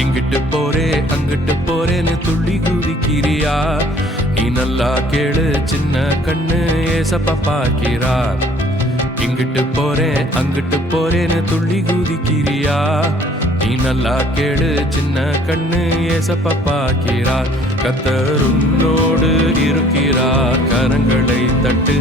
இங்கிட்டு போறே அங்கிட்டு போறேன்னு துள்ளி குதிக்கிறியா? நீ நல்லா கேளு சின்ன கண்ணு, ஏசப்பா பார்க்கிறார். இங்கிட்டு போறேன் அங்கிட்டு போறேன்னு துள்ளி குதிக்கிறியா? நீ நல்லா கேளு சின்ன கண்ணு, ஏசப்பா பார்க்கிறார். கர்த்தர் உன்னோடு இருக்கிறார், கரங்களை தட்டு.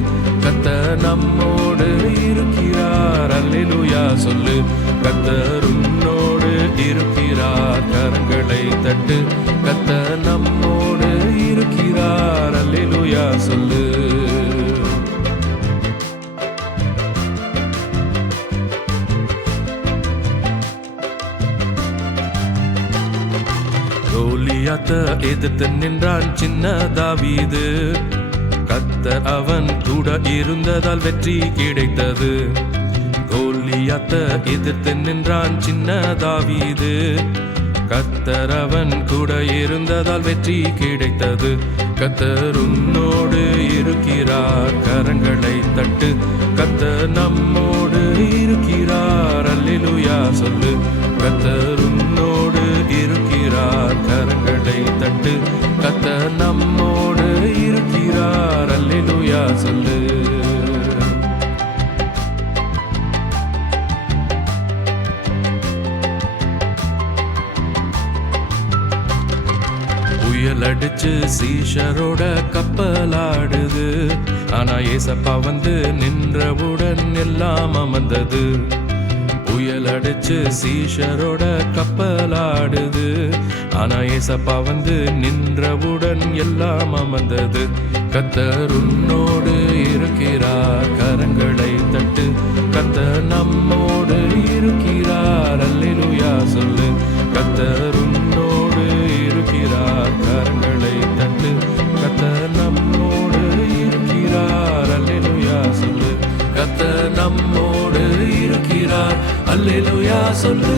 கர்த்தர் நம்மோடு இருக்கிறார், அல்லேலூயா சொல்லு. கர்த்தர் உன்னோடு இருக்கிறார், கரங்களை தட்டு. கர்த்தர் நம்மோடு இருக்கிறார், அல்லேலூயா சொல்லு. கோலியாத்த எதிர்த்து நின்றான் சின்ன தாவீது. கர்த்தர் அவன் கூட இருந்ததால் வெற்றி கிடைத்தது. கோலியாத்த எதிர்த்து நின்றான் சின்ன தாவீது. கர்த்தர் அவன் கூட இருந்ததால் வெற்றி கிடைத்தது. கர்த்தர் உன்னோடு இருக்கிறார், கரங்களை தட்டு. கர்த்தர் நம்மோடு இருக்கிறார், அல்லேலூயா சொல்லு. கர்த்தர் உன்னோடு இருக்கிறார், கரங்களை தட்டு. கர்த்தர் நம்மோடு இருக்கிறார், அல்லேலூயா சொல்லு. புயல் அடிச்சு சீஷரோட கப்பலாடுது. ஆனா ஏசப்பா வந்து நின்றவுடன் எல்லாம் அமர்ந்தது. புயல் அடிச்சு சீஷரோட கப்பலாடுது. ஆனா ஏசப்பா வந்து நின்றவுடன் எல்லாம் அமர்ந்தது. கர்த்தர் உன்னோடு இருக்கிறார், கரங்களை தட்டு. கர்த்தர் நம்மோடு இருக்கிறார், அல்லேலூயா சொல்லு. கர்த்தர் உன்னோடு இருக்கிறார், கரங்களை தட்டு. கர்த்தர் நம்மோடு இருக்கிறார், அல்லேலூயா சொல்லு. கர்த்தர் நம்மோடு இருக்கிறார், அல்லேலூயா சொல்லு.